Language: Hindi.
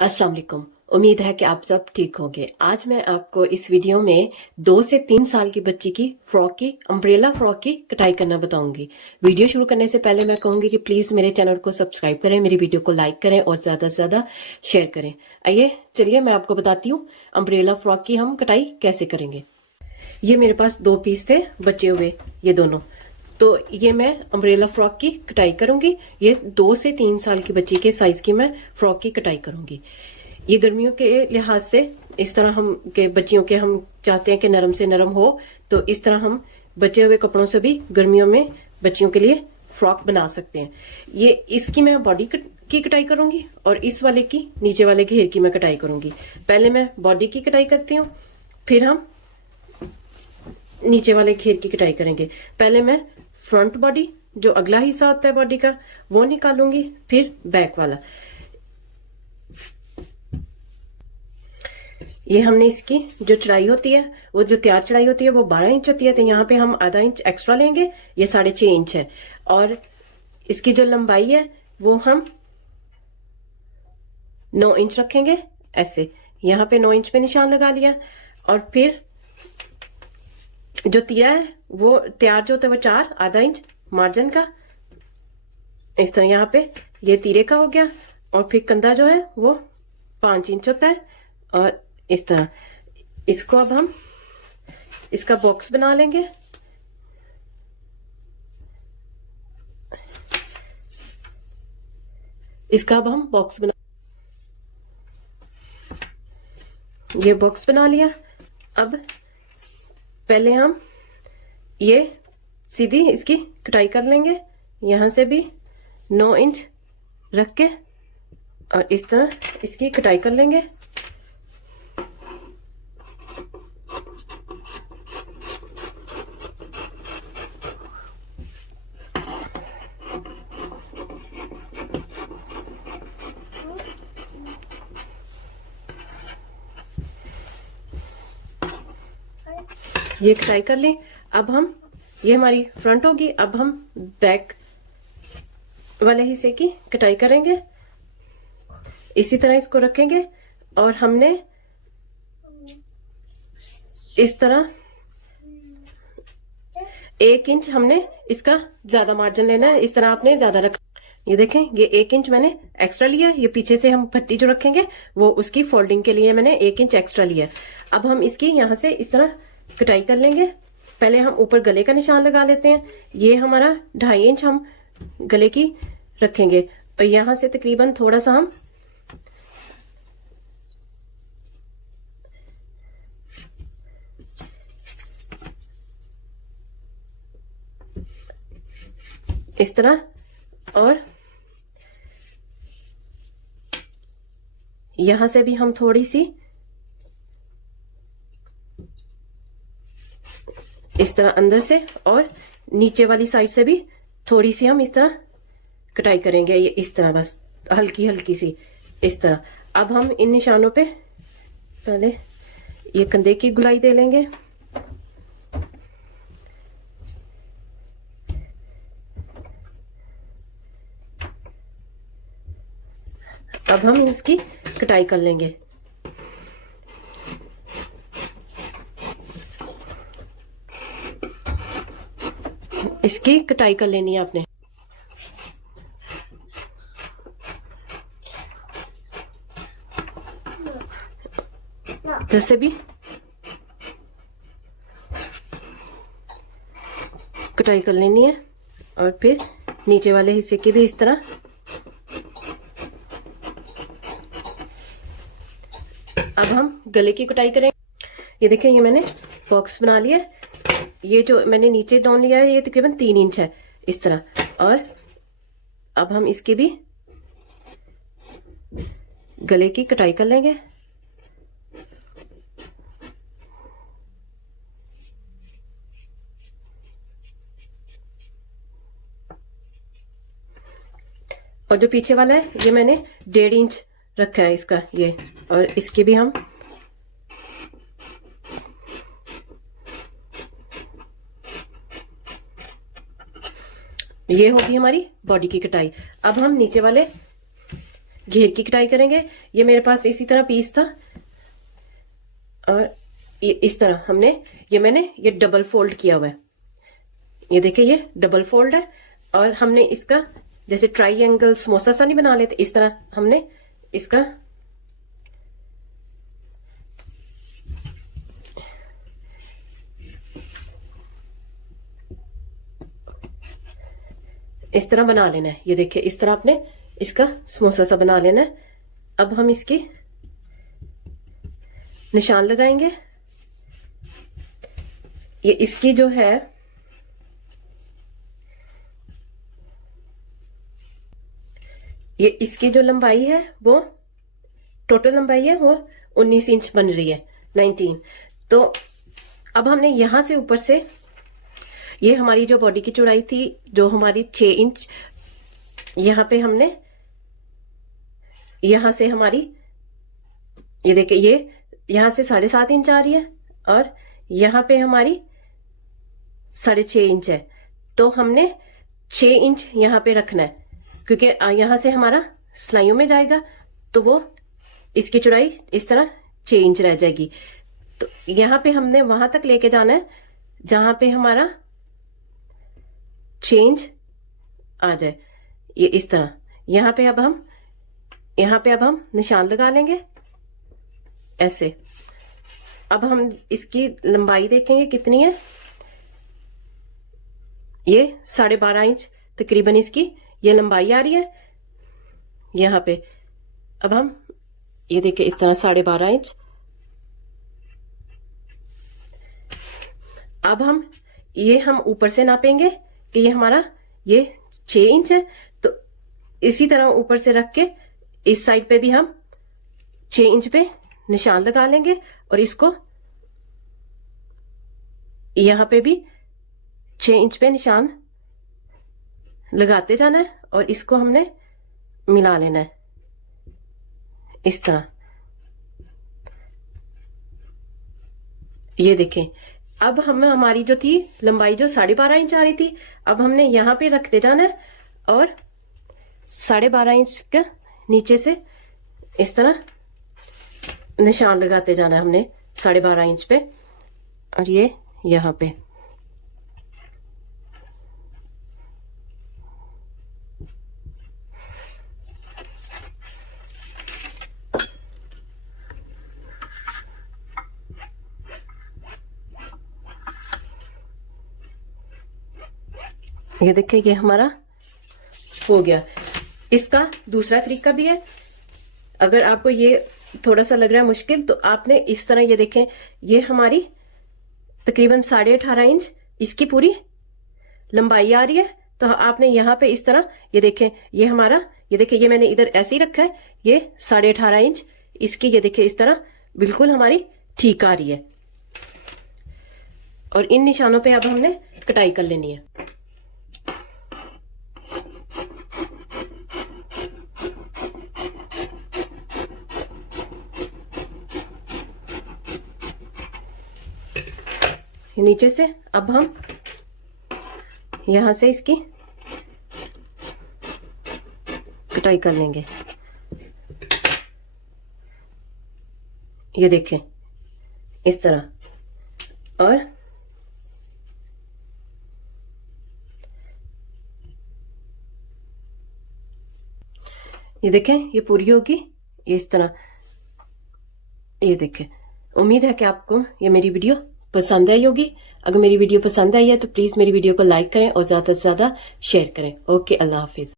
अस्सलाम वालेकुम। उम्मीद है कि आप सब ठीक होंगे। आज मैं आपको इस वीडियो में 2 से 3 साल की बच्ची की फ्रॉक की अम्ब्रेला फ्रॉक की कटाई करना बताऊंगी। वीडियो शुरू करने से पहले मैं कहूंगी कि प्लीज मेरे चैनल को सब्सक्राइब करें, मेरी वीडियो को लाइक करें और ज्यादा से ज्यादा शेयर करें। आइए चलिए मैं आपको बताती हूँ अम्ब्रेला फ्रॉक की हम कटाई कैसे करेंगे। ये मेरे पास 2 पीस थे बचे हुए, ये दोनों। तो ये मैं अम्ब्रेला फ्रॉक की कटाई करूंगी। ये 2 से 3 साल की बच्ची के साइज की मैं फ्रॉक की कटाई करूंगी। ये गर्मियों के लिहाज से इस तरह हम के बच्चियों के हम चाहते हैं कि नरम से नरम हो, तो इस तरह हम बचे हुए कपड़ों से भी गर्मियों में बच्चियों के लिए फ्रॉक बना सकते हैं। ये इसकी मैं बॉडी की कटाई करूंगी और इस वाले की नीचे वाले घेर की मैं कटाई करूंगी। पहले मैं बॉडी की कटाई करती हूँ, फिर हम नीचे वाले घेर की कटाई करेंगे। पहले मैं फ्रंट बॉडी जो अगला हिस्सा होता है बॉडी का वो निकालूंगी, फिर बैक वाला। ये हमने इसकी जो चढ़ाई होती है, वो जो तैयार चढ़ाई होती है वो 12 इंच होती है, तो यहाँ पे हम आधा इंच एक्स्ट्रा लेंगे। ये 6.5 इंच है। और इसकी जो लंबाई है वो हम 9 इंच रखेंगे। ऐसे यहाँ पे 9 इंच पे निशान लगा लिया। और फिर जो तिया है वो तैयार जो होता है वो 4 आधा इंच मार्जिन का, इस तरह यहाँ पे ये तीरे का हो गया। और फिर कंधा जो है वो 5 इंच होता है। और इस तरह इसको अब हम इसका बॉक्स बना लेंगे। इसका अब हम बॉक्स बना, ये बॉक्स बना लिया। अब पहले हम ये सीधी इसकी कटाई कर लेंगे, यहां से भी 9 इंच रख के और इस तरह इसकी कटाई कर लेंगे। ये कटाई कर ली। अब हम ये हमारी फ्रंट होगी, अब हम बैक वाले हिस्से की कटाई करेंगे। इसी तरह इसको रखेंगे और हमने इस तरह 1 इंच हमने इसका ज्यादा मार्जिन लेना है। इस तरह आपने ज्यादा रखा। ये देखें, ये 1 इंच मैंने एक्स्ट्रा लिया। ये पीछे से हम पट्टी जो रखेंगे वो उसकी फोल्डिंग के लिए मैंने 1 इंच एक्स्ट्रा लिया। अब हम इसकी यहां से इस तरह कटाई कर लेंगे। पहले हम ऊपर गले का निशान लगा लेते हैं। ये हमारा 2.5 इंच हम गले की रखेंगे और यहां से तकरीबन थोड़ा सा हम इस तरह, और यहां से भी हम थोड़ी सी इस तरह अंदर से और नीचे वाली साइड से भी थोड़ी सी हम इस तरह कटाई करेंगे। ये इस तरह बस हल्की हल्की सी इस तरह। अब हम इन निशानों पे पहले ये कंधे की गुलाई दे लेंगे। अब हम इसकी कटाई कर लेंगे। इसकी कटाई कर लेनी है आपने। जैसे भी कटाई कर लेनी है और फिर नीचे वाले हिस्से की भी इस तरह। अब हम गले की कटाई करेंगे। ये देखें, ये मैंने बॉक्स बना लिया। ये जो मैंने नीचे डाउन लिया है ये तकरीबन 3 इंच है इस तरह। और अब हम इसकी भी गले की कटाई कर लेंगे। और जो पीछे वाला है ये मैंने 1.5 इंच रखा है इसका ये, और इसके भी हम ये होगी हमारी बॉडी की कटाई। अब हम नीचे वाले घेर की कटाई करेंगे। ये मेरे पास इसी तरह पीस था और ये इस तरह मैंने ये डबल फोल्ड किया हुआ है। ये देखिए ये डबल फोल्ड है और हमने इसका जैसे ट्राइंगल समोसा सा नहीं बना लेते, इस तरह हमने इसका इस तरह बना लेना है। ये देखिए इस तरह आपने इसका समोसा सा बना लेना है। अब हम इसकी निशान लगाएंगे। ये इसकी जो है ये इसकी जो लंबाई है वो टोटल लंबाई है वो 19 इंच बन रही है, 19। तो अब हमने यहां से ऊपर से ये हमारी जो बॉडी की चौड़ाई थी जो हमारी 6 इंच, यहां पे हमने यहां से हमारी ये देखिए ये यहां से 7.5 इंच आ रही है और यहां पे हमारी 6.5 इंच है। तो हमने 6 इंच यहां पे रखना है क्योंकि यहां से हमारा सिलाइयों में जाएगा तो वो इसकी चौड़ाई इस तरह 6 इंच रह जाएगी। तो यहां पे हमने वहां तक लेके जाना है जहां पे हमारा 6 इंच आ जाए। ये इस तरह यहां पे अब हम निशान लगा लेंगे ऐसे। अब हम इसकी लंबाई देखेंगे कितनी है। ये 12.5 इंच तकरीबन इसकी ये लंबाई आ रही है यहां पे। अब हम ये देखिए इस तरह 12.5 इंच। अब हम ऊपर से नापेंगे कि ये हमारा ये 6 इंच है, तो इसी तरह ऊपर से रख के इस साइड पे भी हम 6 इंच पे निशान लगा लेंगे और इसको यहां पे भी 6 इंच पे निशान लगाते जाना है और इसको हमने मिला लेना है इस तरह। ये देखें अब हमारी जो थी लंबाई जो 12.5 इंच आ रही थी, अब हमने यहां पे रखते जाना है और 12.5 इंच का नीचे से इस तरह निशान लगाते जाना है हमने 12.5 इंच पे और ये यहां पे। ये देखिए ये हमारा हो गया। इसका दूसरा तरीका भी है। अगर आपको ये थोड़ा सा लग रहा है मुश्किल तो आपने इस तरह ये देखें ये हमारी तकरीबन 18.5 इंच इसकी पूरी लंबाई आ रही है। तो आपने यहाँ पे इस तरह ये देखें ये हमारा ये देखिए ये मैंने इधर ऐसे ही रखा है, ये 18.5 इंच इसकी ये देखिए इस तरह बिल्कुल हमारी ठीक आ रही है। और इन निशानों पे अब हमने कटाई कर लेनी है। नीचे से अब हम यहां से इसकी कटाई कर लेंगे। ये देखें इस तरह और ये देखें ये पूरी होगी ये इस तरह। ये देखें उम्मीद है कि आपको ये मेरी वीडियो पसंद आई होगी। अगर मेरी वीडियो पसंद आई है तो प्लीज मेरी वीडियो को लाइक करें और ज्यादा से ज्यादा शेयर करें। ओके, अल्लाह हाफिज।